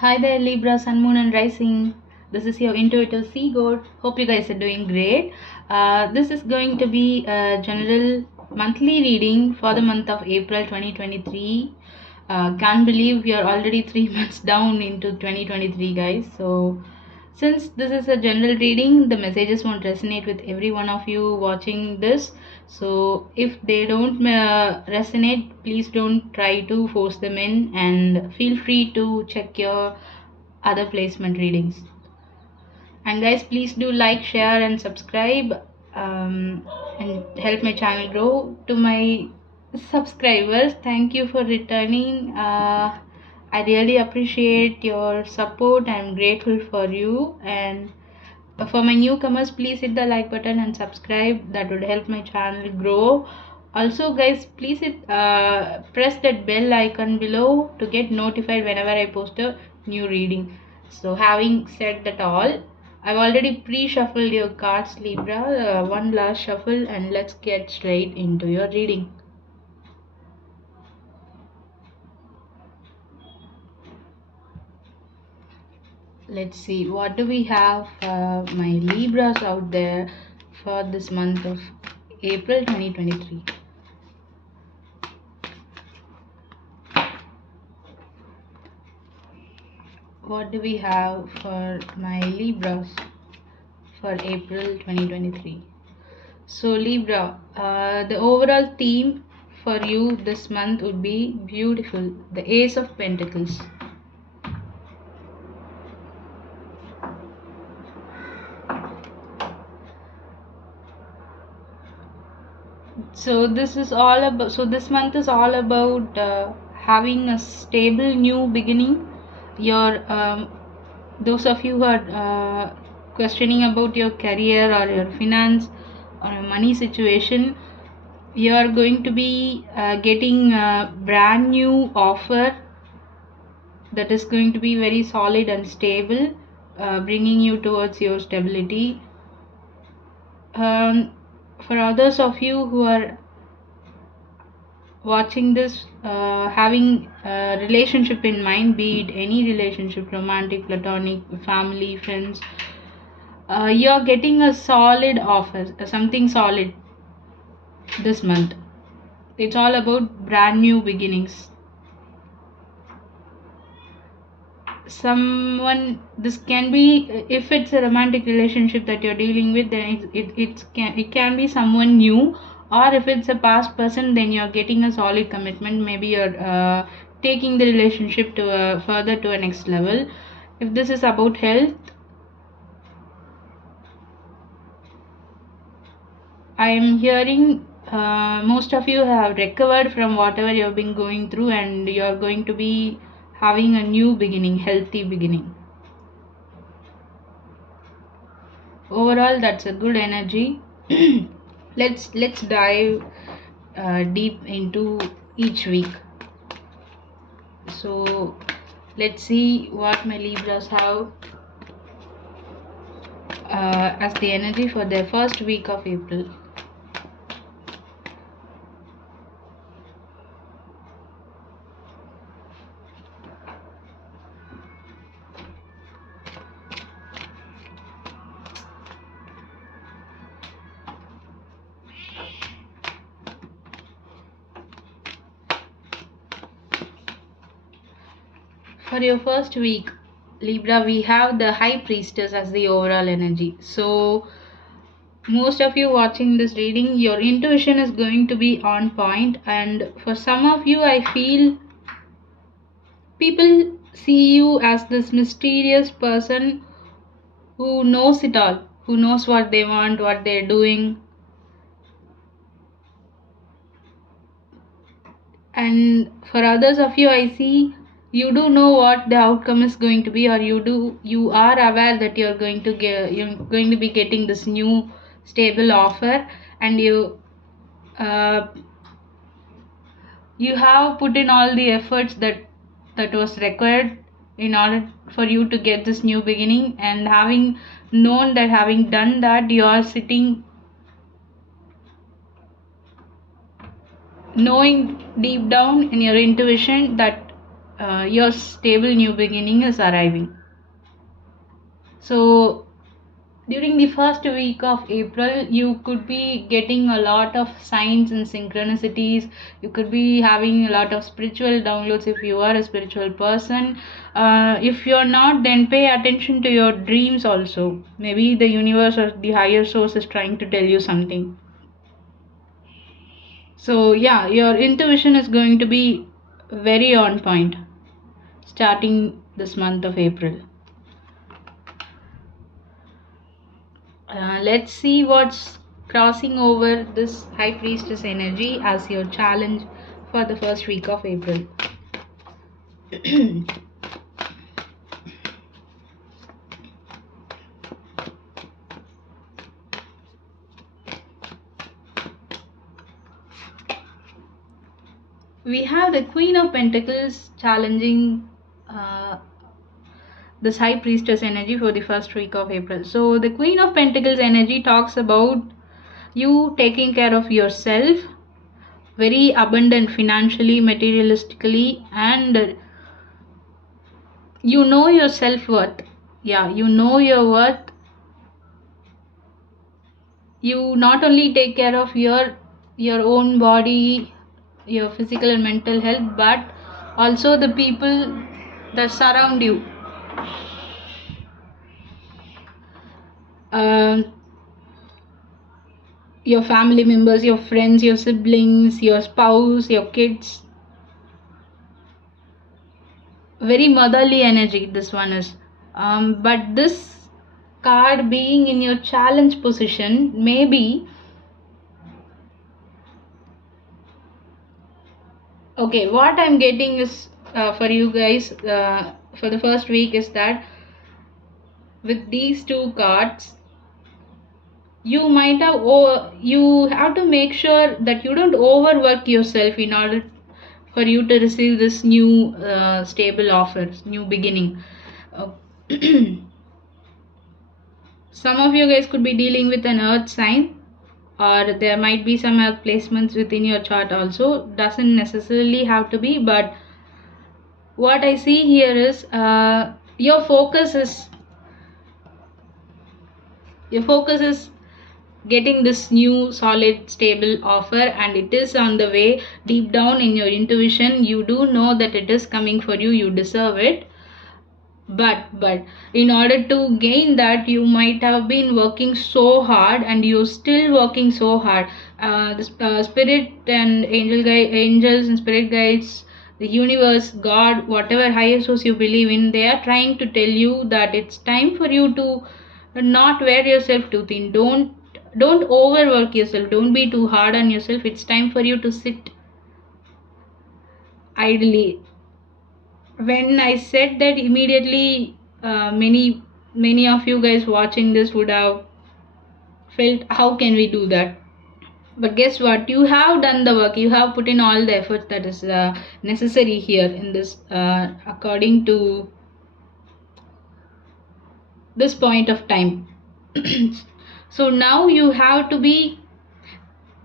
Hi there, Libra, Sun, Moon, and Rising. This is your intuitive sea god. Hope you guys are doing great. This is going to be a general monthly reading for the month of April 2023. Can't believe we are already 3 months down into 2023, guys. So, since this is a general reading, the messages won't resonate with every one of you watching this. So, if they don't resonate, please don't try to force them in, and feel free to check your other placement readings. And guys, please do like, share, and subscribe, and help my channel grow. To my subscribers, thank you for returning. I really appreciate your support. I'm grateful for you. And for my newcomers, please hit the like button and subscribe. That would help my channel grow. Also, guys, please press that bell icon below to get notified whenever I post a new reading. So, having said that all, I've already pre-shuffled your cards, Libra. One last shuffle, and let's get straight into your reading. Let's see, what do we have for my Libras out there for this month of April 2023. What do we have for my Libras for April 2023? So Libra, the overall theme for you this month would be beautiful, the Ace of Pentacles. So this is all about, so this month is all about having a stable new beginning. Your those of you who are questioning about your career or your finance or your money situation, you are going to be getting a brand new offer that is going to be very solid and stable, bringing you towards your stability. For others of you who are watching this, having a relationship in mind, be it any relationship, romantic, platonic, family, friends, you're getting a solid offer, something solid this month. It's all about brand new beginnings. Someone, this can be, if it's a romantic relationship that you're dealing with, then it can be someone new, or if it's a past person, then you're getting a solid commitment. Maybe you're taking the relationship to a further to a next level. If this is about health, I am hearing most of you have recovered from whatever you've been going through, and you're going to be having a new beginning, healthy beginning. Overall, that's a good energy. Let's dive deep into each week. So let's see what my Libras have as the energy for their first week of April. For your first week, Libra, we have the High Priestess as the overall energy. So most of you watching this reading, your intuition is going to be on point, and for some of you, I feel people see you as this mysterious person who knows it all, who knows what they want, what they're doing. And for others of you, I see you do know what the outcome is going to be, or you are aware that you're going to be getting this new stable offer, and you have put in all the efforts that was required in order for you to get this new beginning, and having known that, having done that, you are sitting knowing deep down in your intuition that your stable new beginning is arriving. So during the first week of April, you could be getting a lot of signs and synchronicities. You could be having a lot of spiritual downloads if you are a spiritual person. If you're not, then pay attention to your dreams also. Maybe the universe or the higher source is trying to tell you something. So, yeah, your intuition is going to be very on point starting this month of April. Let's see what's crossing over this High Priestess energy as your challenge for the first week of April. We have the Queen of Pentacles challenging this High Priestess energy for the first week of April. So the Queen of Pentacles energy talks about you taking care of yourself, very abundant financially, materialistically, and you know your self-worth. Yeah, you know your worth. You not only take care of your own body, your physical and mental health, but also the people that surround you. Your family members, your friends, your siblings, your spouse, your kids. Very motherly energy this one is. But this card being in your challenge position, maybe okay, what I'm getting is for you guys for the first week is that with these two cards you might have you have to make sure that you don't overwork yourself in order for you to receive this new stable offer, new beginning. uh, some of you guys could be dealing with an earth sign, or there might be some earth placements within your chart also. Doesn't necessarily have to be, but what I see here is your focus is getting this new solid stable offer, and it is on the way. Deep down in your intuition you do know that it is coming for you, you deserve it. But in order to gain that, you might have been working so hard, and you're still working so hard. The spirit and angels and spirit guides, the universe, God, whatever higher source you believe in, they are trying to tell you that it's time for you to not wear yourself too thin. Don't overwork yourself, don't be too hard on yourself. It's time for you to sit idly. When I said that, immediately many of you guys watching this would have felt, how can we do that? But guess what, you have done the work, you have put in all the effort that is necessary here in this according to this point of time. So now you have to be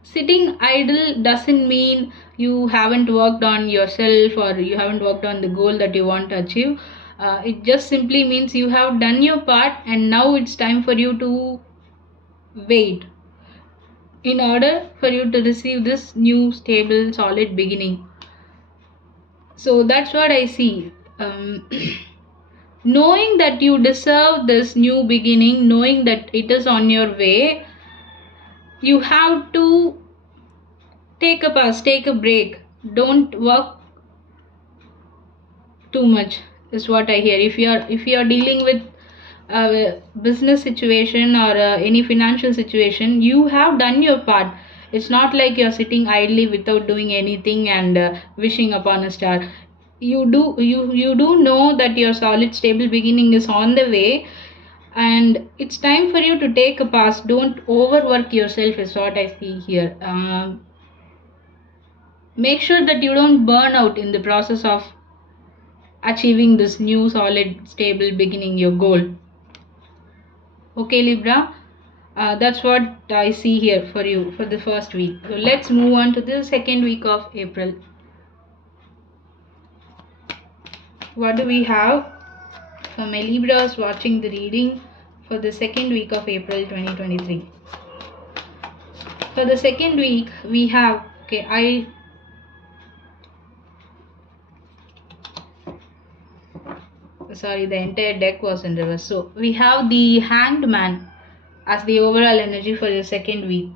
sitting idle. Doesn't mean you haven't worked on yourself or you haven't worked on the goal that you want to achieve. It just simply means you have done your part, and now it's time for you to wait in order for you to receive this new stable solid beginning. So that's what I see. Knowing that you deserve this new beginning, knowing that it is on your way, you have to take a pause, take a break. Don't work too much is what I hear. If you're dealing with a business situation or any financial situation, you have done your part. It's not like you're sitting idly without doing anything and wishing upon a star. You do know that your solid stable beginning is on the way, and it's time for you to take a pause. Don't overwork yourself is what I see here. Make sure that you don't burn out in the process of achieving this new solid stable beginning, your goal. Okay, Libra, that's what I see here for you for the first week. So let's move on to the second week of April. what do we have for my Libras watching the reading for the second week of April 2023? For the second week, we have, sorry, the entire deck was in reverse. So we have the Hanged Man as the overall energy for the second week.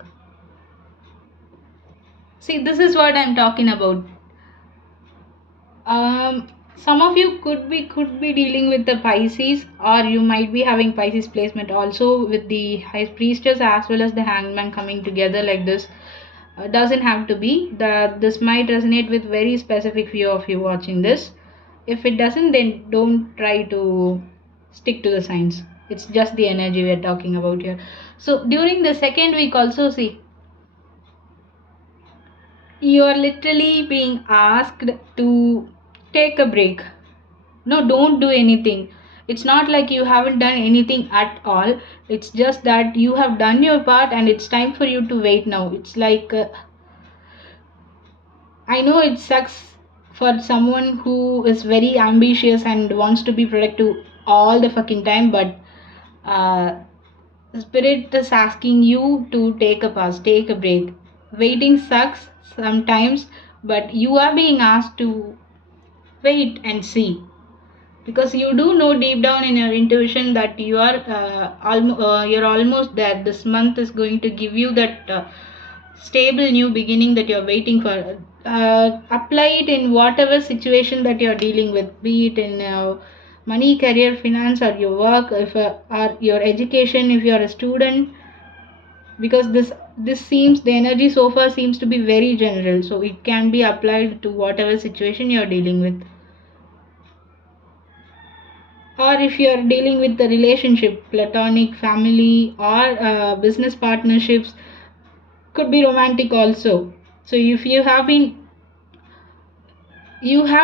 See, this is what I'm talking about. Some of you could be dealing with the Pisces, or you might be having Pisces placement also with the High Priestess as well as the Hangman coming together like this. Doesn't have to be. This might resonate with very specific few of you watching this. If it doesn't, then don't try to stick to the signs. It's just the energy we're talking about here. So during the second week also, see, you are literally being asked to take a break. No, don't do anything. It's not like you haven't done anything at all. It's just that you have done your part and it's time for you to wait now. It's like, I know it sucks for someone who is very ambitious and wants to be productive all the fucking time, but uh, Spirit is asking you to take a pause, take a break. Waiting sucks sometimes, but you are being asked to wait and see, because you do know deep down in your intuition that you are you're almost there. This month is going to give you that stable new beginning that you're waiting for. Apply it in whatever situation that you're dealing with, be it in money, career, finance, or your work, if or your education, if you're a student, because this seems, the energy so far seems to be very general, so it can be applied to whatever situation you're dealing with. Or if you are dealing with the relationship, platonic, family, or business partnerships, could be romantic also. So if you have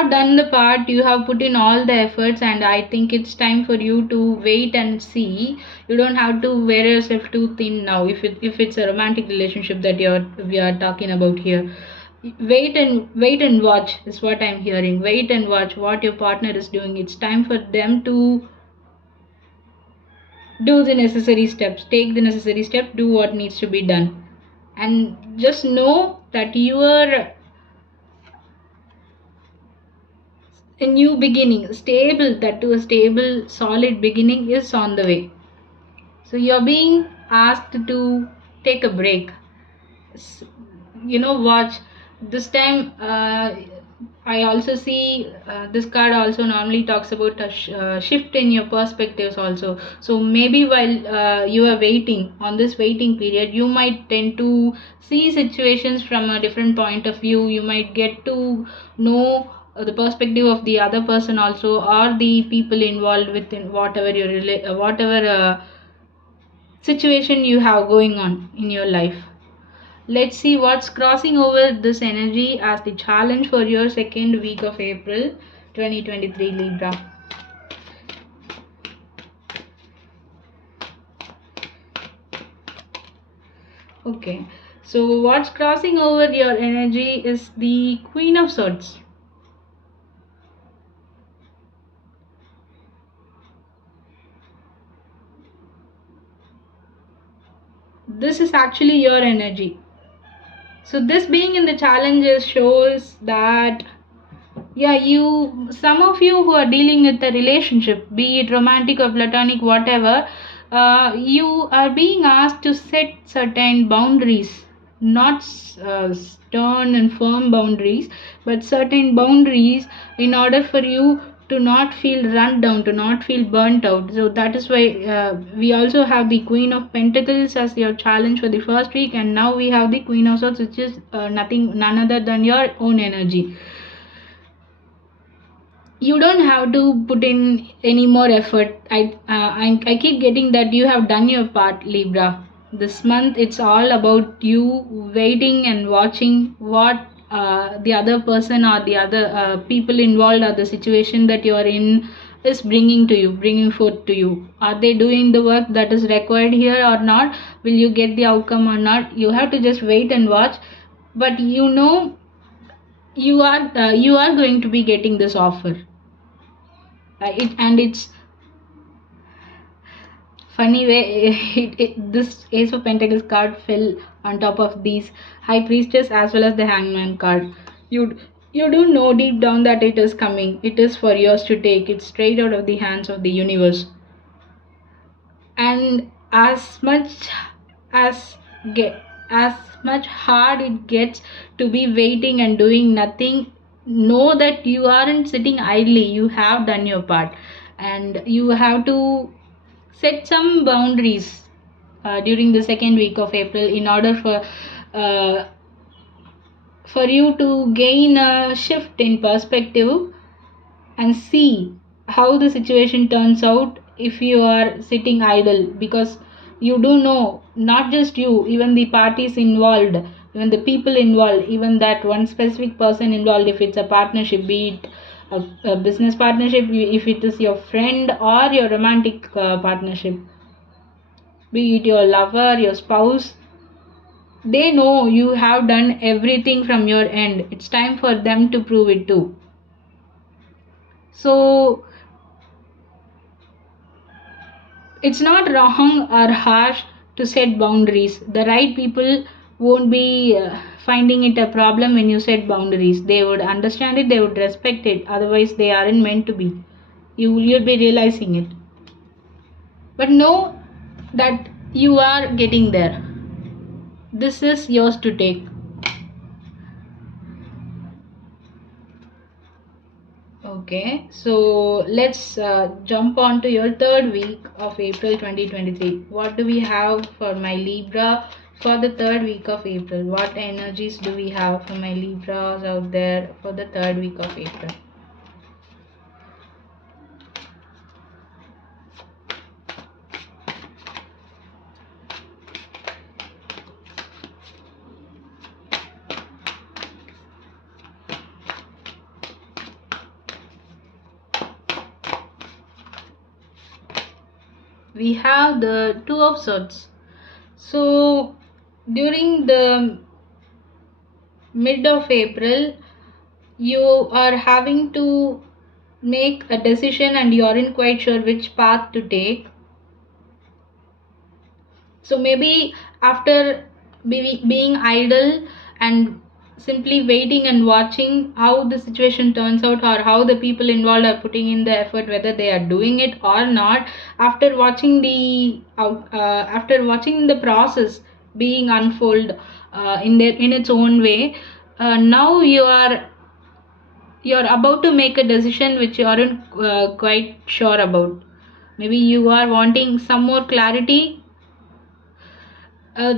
done the part, you have put in all the efforts, and I think it's time for you to wait and see. You don't have to wear yourself too thin now. If it's a romantic relationship that we are talking about here, wait and watch is what I'm hearing. Wait and watch what your partner is doing. It's time for them to do the necessary steps, take the necessary step, do what needs to be done, and just know that your a new beginning, stable, that to a stable solid beginning is on the way. So you're being asked to take a break. Watch this time. I also see this card also normally talks about a shift in your perspectives also. So maybe while you are waiting on this waiting period, you might tend to see situations from a different point of view. You might get to know the perspective of the other person also, or the people involved within whatever whatever situation you have going on in your life. Let's see what's crossing over this energy as the challenge for your second week of April 2023, Libra. Okay, so what's crossing over your energy is the Queen of Swords. This is actually your energy. So this being in the challenges shows that, yeah, some of you who are dealing with a relationship, be it romantic or platonic, whatever, you are being asked to set certain boundaries, not stern and firm boundaries, but certain boundaries in order for you to not feel run down, to not feel burnt out. So that is why we also have the Queen of Pentacles as your challenge for the first week, and now we have the Queen of Swords, which is none other than your own energy. You don't have to put in any more effort. I keep getting that you have done your part, Libra. This month it's all about you waiting and watching what the other person or the other people involved or the situation that you are in is bringing forth to you. Are they doing the work that is required here or not? Will you get the outcome or not? You have to just wait and watch. But you are going to be getting this offer. It's funny way this Ace of Pentacles card fell on top of these High Priestess as well as the Hangman card. You you do know deep down that it is coming. It is for yours to take. It's straight out of the hands of the universe. And as get as much hard it gets to be waiting and doing nothing, know that you aren't sitting idly. You have done your part, and you have to set some boundaries during the second week of April in order uh, for you to gain a shift in perspective and see how the situation turns out if you are sitting idle, because you do know not just you, even the parties involved, even the people involved, even that one specific person involved, if it's a partnership, be it a business partnership, if it is your friend or your romantic partnership, be it your lover, your spouse, they know you have done everything from your end. It's time for them to prove it too. So it's not wrong or harsh to set boundaries. The right people won't be finding it a problem when you set boundaries. They would understand it, they would respect it. Otherwise, they aren't meant to be. You'll be realizing it. But know that you are getting there. This is yours to take. Okay, so let's jump on to your third week of April 2023. What do we have for my Libra for the third week of April? What energies do we have for my Libras out there for the third week of April? We have the Two of Swords. So during the mid of April, you are having to make a decision and you aren't quite sure which path to take. So maybe after being idle and simply waiting and watching how the situation turns out, or how the people involved are putting in the effort, whether they are doing it or not, after watching the process being unfold in its own way, now you're about to make a decision which you aren't quite sure about. Maybe you are wanting some more clarity.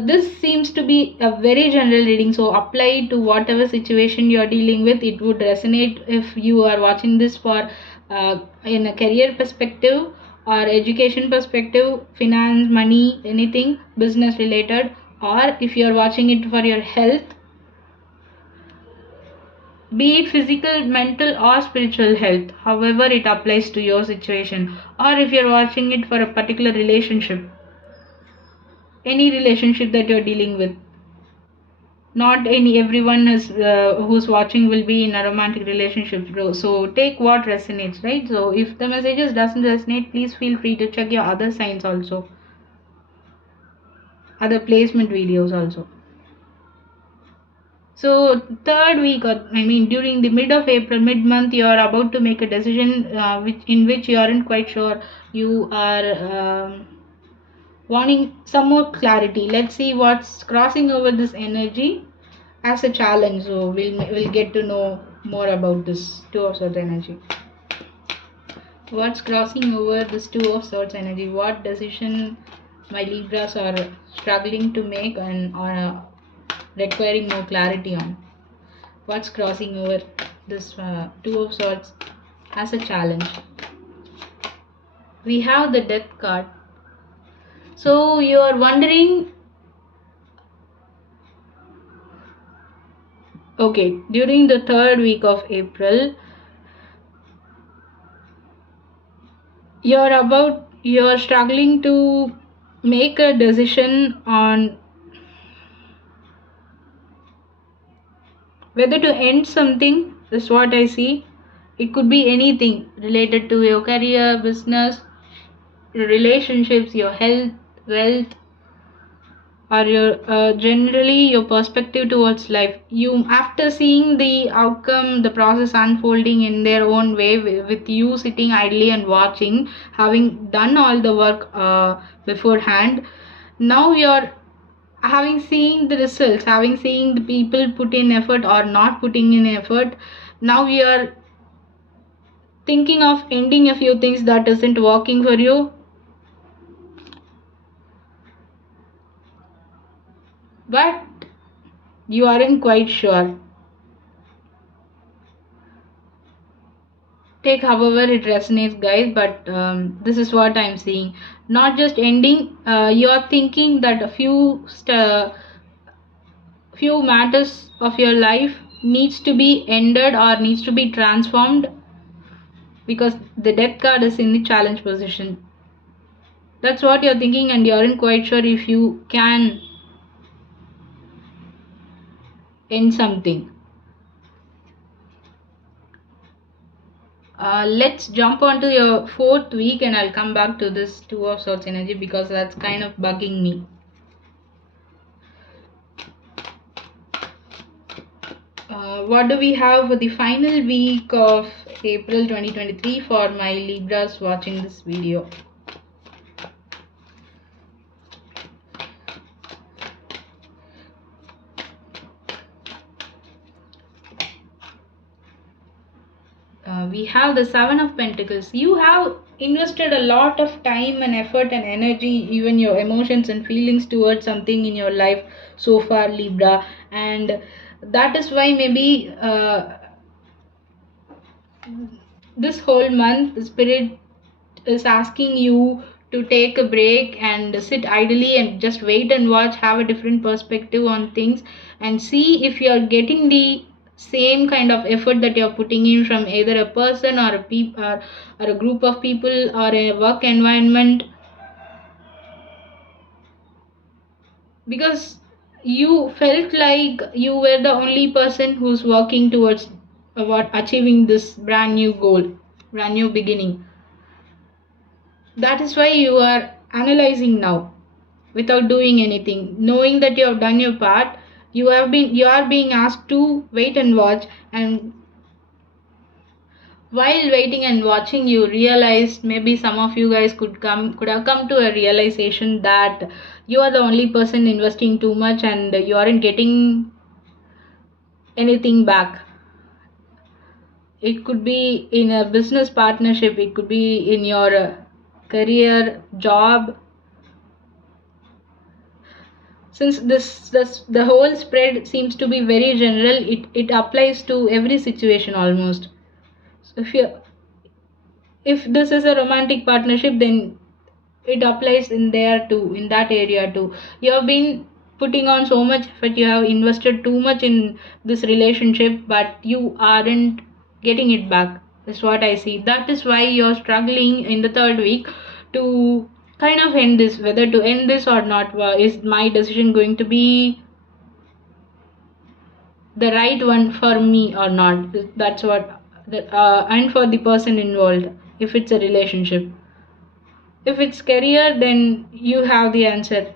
This seems to be a very general reading, so apply to whatever situation you are dealing with. It would resonate if you are watching this for in a career perspective or education perspective, finance, money, anything business related, or if you are watching it for your health, be it physical, mental, or spiritual health, however it applies to your situation, or if you're watching it for a particular relationship, any relationship that you're dealing with. Not any everyone is who's watching will be in a romantic relationship, bro. So take what resonates, right? So if the messages doesn't resonate, please feel free to check your other signs also, other placement videos also. So third week, or I mean during the mid of April, mid month, you are about to make a decision which you aren't quite sure. You are wanting some more clarity. Let's see what's crossing over this energy as a challenge. So we'll get to know more about this Two of Swords energy. What's crossing over this Two of Swords energy? What decision my Libras are struggling to make and are requiring more clarity on? What's crossing over this Two of Swords as a challenge? We have the Death card. So you are wondering, okay, during the third week of April, you're struggling to make a decision on whether to end something, is what I see. It could be anything related to your career, business, relationships, your health, wealth, or your generally your perspective towards life. You, after seeing the outcome, the process unfolding in their own way, with you sitting idly and watching, having done all the work beforehand, now you're having seen the results, having seen the people put in effort or not putting in effort. Now we are thinking of ending a few things that isn't working for you, but you aren't quite sure. Take however it resonates, guys, but this is what I'm seeing. Not just ending, you're thinking that a few matters of your life needs to be ended or needs to be transformed, because the death card is in the challenge position. That's what you're thinking, and you aren't quite sure if you can end something. Let's jump onto your fourth week, and I'll come back to this Two of Swords energy because that's kind of bugging me. What do we have for the final week of April 2023 for my Libras watching this video? We have the Seven of Pentacles. You have invested a lot of time and effort and energy, even your emotions and feelings towards something in your life so far, Libra, and that is why maybe this whole month the spirit is asking you to take a break and sit idly and just wait and watch, have a different perspective on things, and see if you are getting the same kind of effort that you're putting in from either a person or or a group of people or a work environment, because you felt like you were the only person who's working towards what achieving this brand new goal, brand new beginning. That is why you are analyzing now without doing anything, knowing that you have done your part. You are being asked to wait and watch, and while waiting and watching you realized, maybe some of you guys could have come to a realization that you are the only person investing too much and you aren't getting anything back. It could be in a business partnership, it could be in your career, job. Since this the whole spread seems to be very general, it applies to every situation almost. So if this is a romantic partnership, then it applies in there too, in that area too. You have been putting on so much effort, you have invested too much in this relationship, but you aren't getting it back, is what I see. That is why you're struggling in the third week to kind of end this, whether to end this or not. Is my decision going to be the right one for me or not? That's what and for the person involved, if it's a relationship. If it's career, then you have the answer,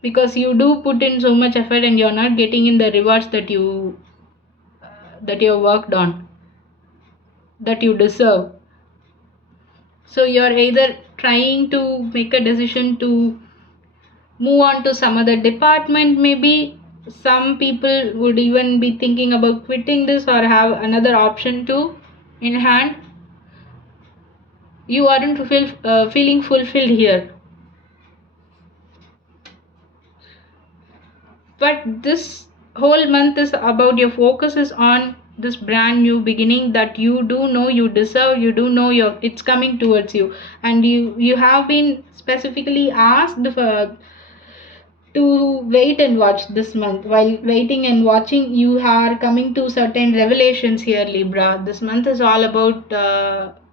because you do put in so much effort and you're not getting in the rewards that you worked on, that you deserve. So you're either trying to make a decision to move on to some other department, maybe some people would even be thinking about quitting this or have another option to in hand. You aren't feeling fulfilled here, but this whole month is about your focus is on this brand new beginning that you do know you deserve. You do know it's coming towards you, and you have been specifically asked to wait and watch this month. While waiting and watching, you are coming to certain revelations here, Libra. This month is all about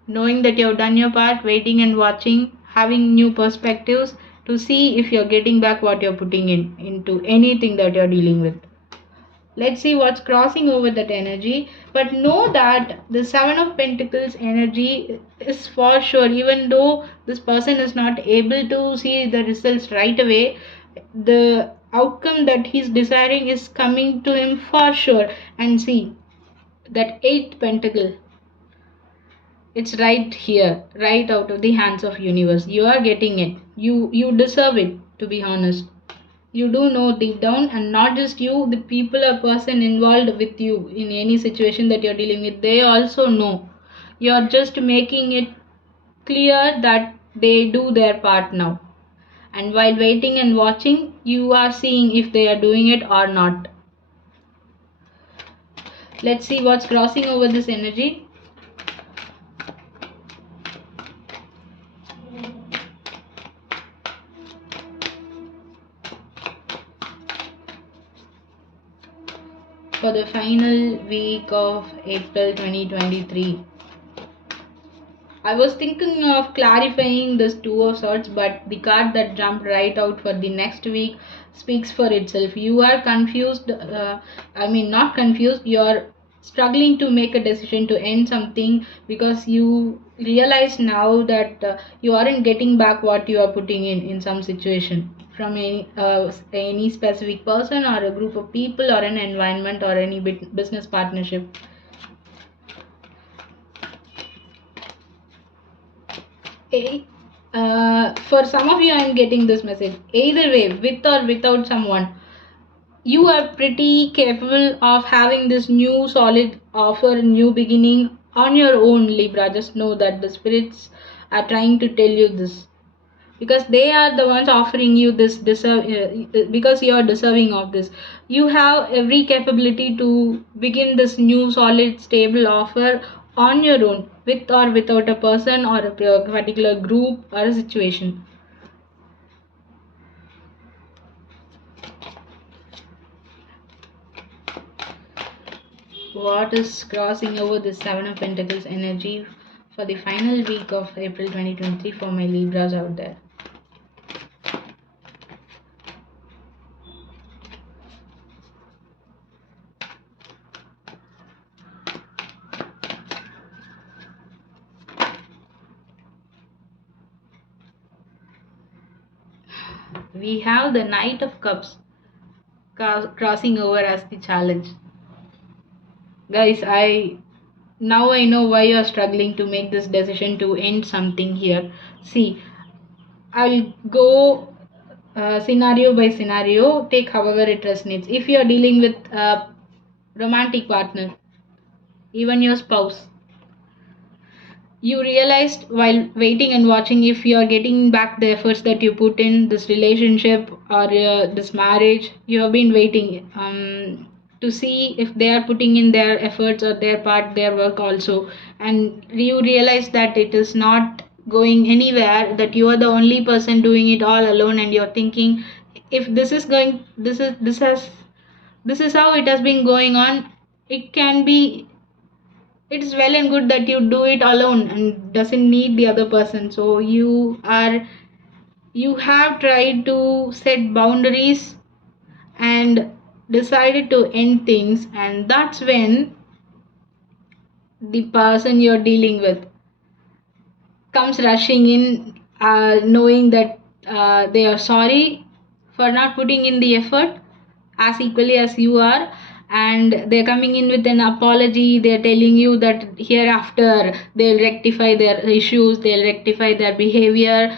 knowing that you have done your part, waiting and watching, having new perspectives to see if you're getting back what you're putting into anything that you're dealing with. Let's see what's crossing over that energy. But know that the Seven of Pentacles energy is for sure, even though this person is not able to see the results right away, the outcome that he's desiring is coming to him for sure. And see that eighth pentacle, it's right here, right out of the hands of universe. You are getting it. You deserve it, to be honest. You do know deep down, and not just you, the people or person involved with you in any situation that you're dealing with, they also know. You're just making it clear that they do their part now. And while waiting and watching, you are seeing if they are doing it or not. Let's see what's crossing over this energy. For the final week of April 2023. I was thinking of clarifying this Two of Swords, but the card that jumped right out for the next week speaks for itself. You are confused, not confused, you are struggling to make a decision to end something because you realize now that you aren't getting back what you are putting in some situation from any specific person or a group of people or an environment or any business partnership. For some of you, I'm getting this message. Either way, with or without someone, you are pretty capable of having this new solid offer, new beginning on your own, Libra. Just know that the spirits are trying to tell you this because they are the ones offering you this because you are deserving of this. You have every capability to begin this new solid stable offer on your own, with or without a person or a particular group or a situation. What is crossing over the Seven of Pentacles energy for the final week of April 2023 for my Libras out there? We have the Knight of Cups crossing over as the challenge. Guys, I know why you are struggling to make this decision to end something here. See, I'll go scenario by scenario, take however it resonates. If you are dealing with a romantic partner, even your spouse, you realized while waiting and watching if you are getting back the efforts that you put in this relationship or this marriage. You have been waiting to see if they are putting in their efforts or their part, their work also, and you realize that it is not going anywhere, that you are the only person doing it all alone, and you're thinking if this is how it has been going on. It can be, it's well and good that you do it alone and doesn't need the other person. So you have tried to set boundaries and decided to end things, and that's when the person you're dealing with comes rushing in, knowing that they are sorry for not putting in the effort as equally as you are, and they're coming in with an apology. They're telling you that hereafter they'll rectify their issues, they'll rectify their behavior,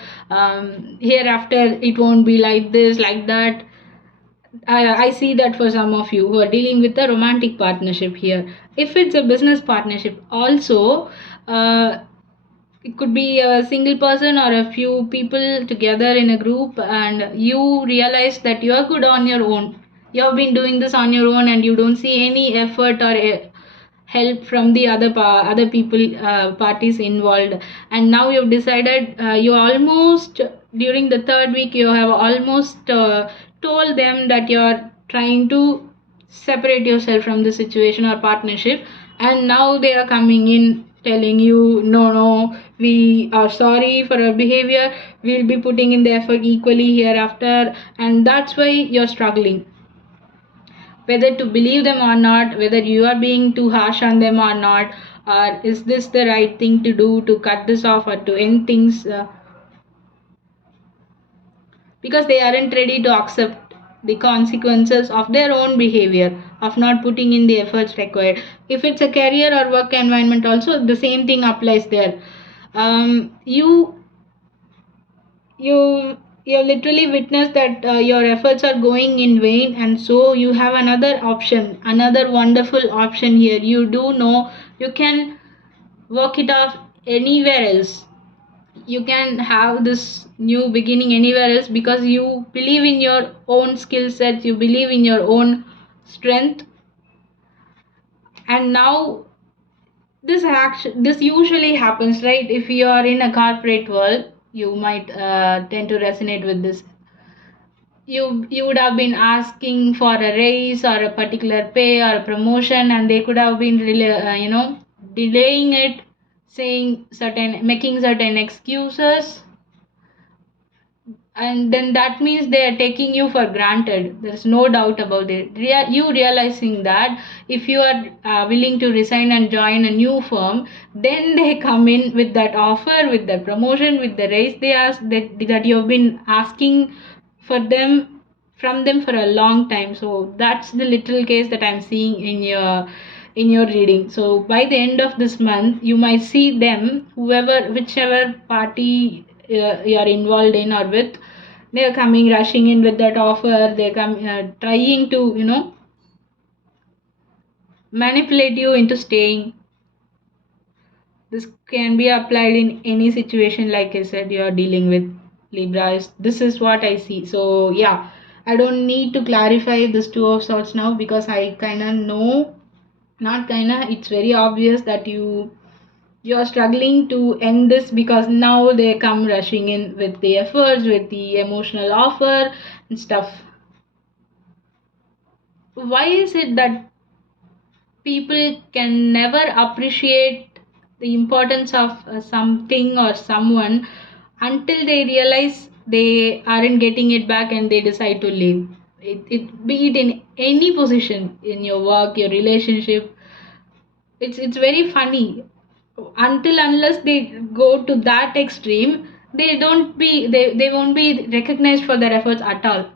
hereafter it won't be like this, like that. I see that for some of you who are dealing with a romantic partnership here. If it's a business partnership also, it could be a single person or a few people together in a group, and you realize that you are good on your own. You have been doing this on your own and you don't see any effort or help from the other people, parties involved, and now you've decided, you almost during the third week you have almost told them that you're trying to separate yourself from the situation or partnership, and now they are coming in telling you no, we are sorry for our behavior, we'll be putting in the effort equally hereafter, and that's why you're struggling. whether to believe them or not, whether you are being too harsh on them or not, or is this the right thing to do to cut this off or to end things, because they aren't ready to accept the consequences of their own behavior, of not putting in the efforts required. If it's a career or work environment, also the same thing applies there. You literally witness that your efforts are going in vain, and so you have another option, another wonderful option here. You do know you can work it off anywhere else. You can have this new beginning anywhere else because you believe in your own skill set, you believe in your own strength. And now this usually happens, right? If you are in a corporate world, you might tend to resonate with this. You would have been asking for a raise or a particular pay or a promotion, and they could have been really, delaying it, saying certain, making certain excuses, and then that means they are taking you for granted. There's no doubt about it. You realizing that if you are willing to resign and join a new firm, then they come in with that offer, with that promotion, with the raise they ask, that you have been asking for them, from them for a long time. So that's the literal case that I'm seeing in your reading. So by the end of this month, you might see them, whichever party you are involved in or with, they are coming rushing in with that offer. They come trying to manipulate you into staying. This can be applied in any situation, like I said, you are dealing with, Libra. This is what I see. So yeah, I don't need to clarify this two of swords now, because I kind of know, not kind of, it's very obvious that you are struggling to end this, because now they come rushing in with the efforts, with the emotional offer and stuff. Why is it that people can never appreciate the importance of something or someone until they realize they aren't getting it back and they decide to leave? Be it in any position, in your work, your relationship. It's very funny. Until unless they go to that extreme, they won't be recognized for their efforts at all.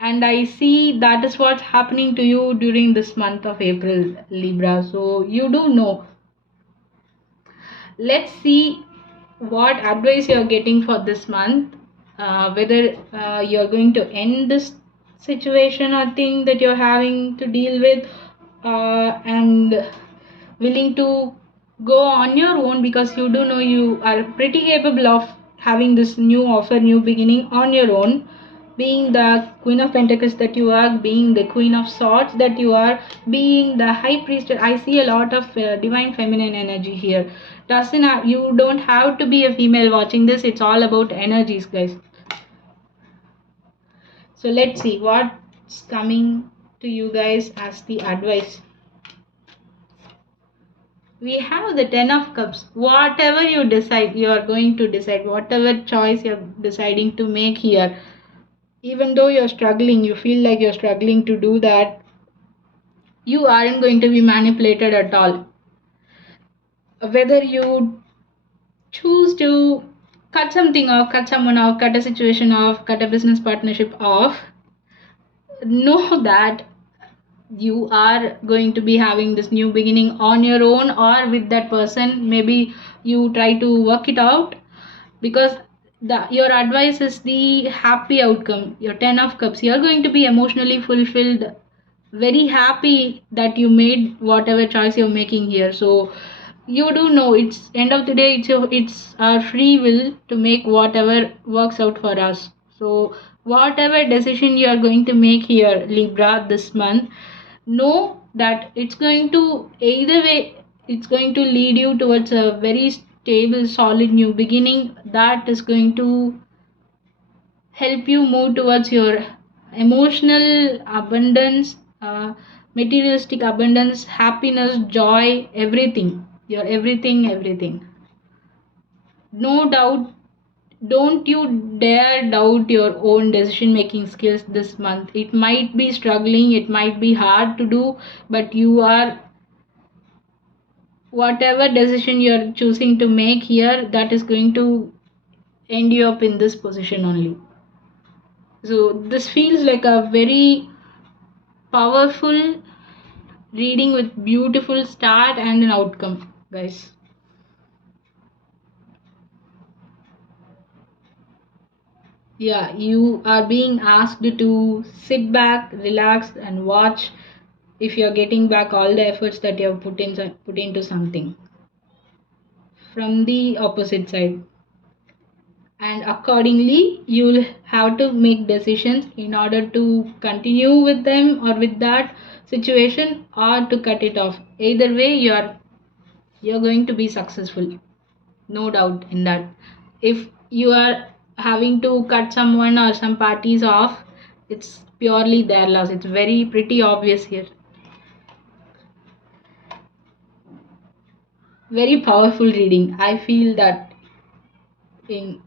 And I see that is what's happening to you during this month of April, Libra. So you do know. Let's see what advice you're getting for this month. Whether you're going to end this situation or thing that you're having to deal with, and willing to go on your own, because you do know you are pretty capable of having this new offer, new beginning on your own, being the Queen of Pentacles that you are, being the Queen of Swords that you are, being the High Priestess. I see a lot of divine feminine energy here. You don't have to be a female watching this. It's all about energies, guys. So let's see what's coming to you guys as the advice. We have the 10 of cups. Whatever you decide, you are going to decide, whatever choice you're deciding to make here, even though you're struggling, you feel like you're struggling to do that, you aren't going to be manipulated at all. Whether you choose to cut something off, cut someone off, cut a situation off, cut a business partnership off, know that you are going to be having this new beginning on your own or with that person. Maybe you try to work it out, because your advice is the happy outcome. Your 10 of cups, you're going to be emotionally fulfilled, very happy that you made whatever choice you're making here. So you do know, it's end of the day, it's our free will to make whatever works out for us. So whatever decision you are going to make here, Libra, this month, know that it's going to, either way, it's going to lead you towards a very stable, solid new beginning that is going to help you move towards your emotional abundance, materialistic abundance, happiness, joy, everything. Your everything, everything. No doubt don't you dare doubt your own decision making skills this month. It might be struggling, it might be hard to do, but you are, whatever decision you're choosing to make here, that is going to end you up in this position only. So this feels like a very powerful reading with beautiful start and an outcome, guys. Yeah, you are being asked to sit back, relax, and watch if you're getting back all the efforts that you have put into something from the opposite side. And accordingly, you'll have to make decisions in order to continue with them or with that situation or to cut it off. Either way, you're going to be successful. No doubt in that. If you are having to cut someone or some parties off, it's purely their loss. It's very pretty obvious here. Very powerful reading. I feel that in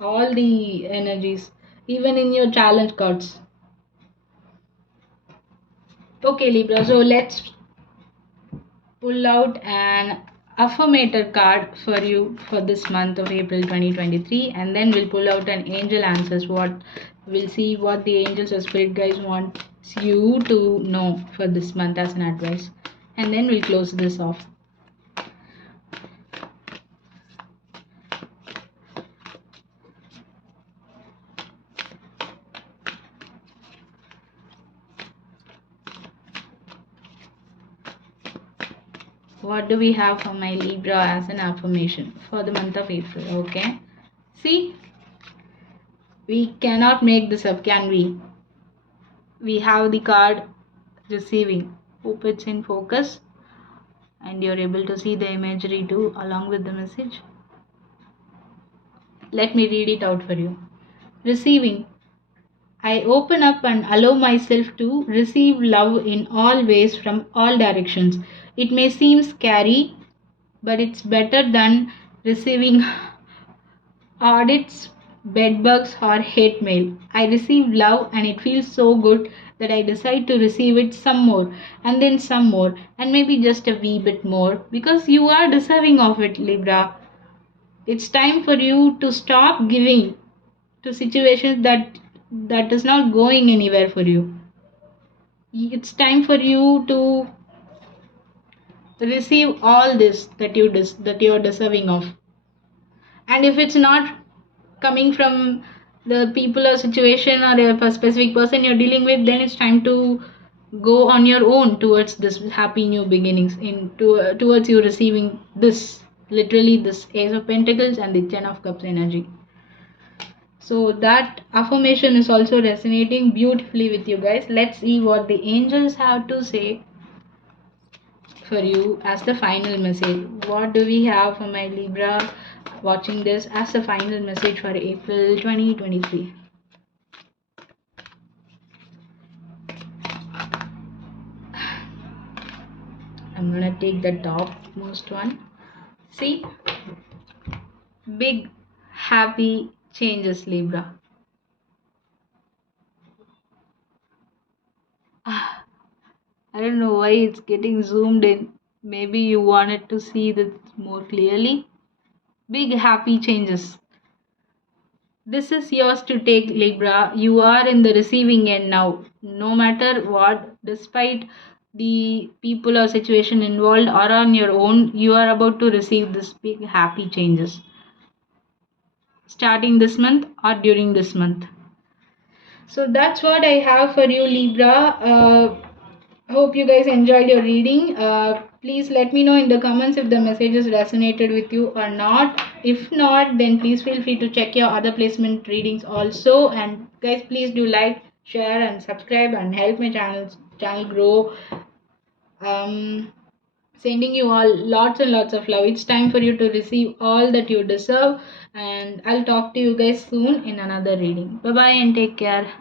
all the energies, even in your challenge cards. Okay, Libra, so let's pull out an affirmator card for you for this month of April 2023, and then we'll pull out an angel answers. What we'll see what the angels or spirit guides want you to know for this month as an advice, and then we'll close this off. What do we have for my Libra as an affirmation for the month of April? Okay, see, we cannot make this up, can we? We have the card receiving. Hope it's in focus and you're able to see the imagery too along with the message. Let me read it out for you. Receiving. I open up and allow myself to receive love in all ways from all directions. It may seem scary, but it's better than receiving audits, bedbugs, or hate mail. I receive love and it feels so good that I decide to receive it some more and then some more and maybe just a wee bit more because you are deserving of it, Libra. It's time for you to stop giving to situations that is not going anywhere for you. It's time for you to receive all this that you're deserving of. And if it's not coming from the people or situation or a specific person you're dealing with, then it's time to go on your own towards this happy new beginnings towards you receiving this, literally this Ace of Pentacles and the Ten of Cups energy. So that affirmation is also resonating beautifully with you guys. Let's see what the angels have to say for you as the final message. What do we have for my Libra watching this as the final message for April 2023? I'm gonna take the topmost one. See, big happy changes, Libra. I don't know why it's getting zoomed in. Maybe you wanted to see this more clearly. Big happy changes. This is yours to take, Libra. You are in the receiving end now. No matter what, despite the people or situation involved or on your own, you are about to receive this big happy changes. Starting this month or during this month. So that's what I have for you, Libra. Hope you guys enjoyed your reading. Please let me know in the comments if the messages resonated with you or not. If not, then please feel free to check your other placement readings also. And guys, please do like, share, and subscribe and help my channel grow. Sending you all lots and lots of love. It's time for you to receive all that you deserve. And I'll talk to you guys soon in another reading. Bye bye and take care.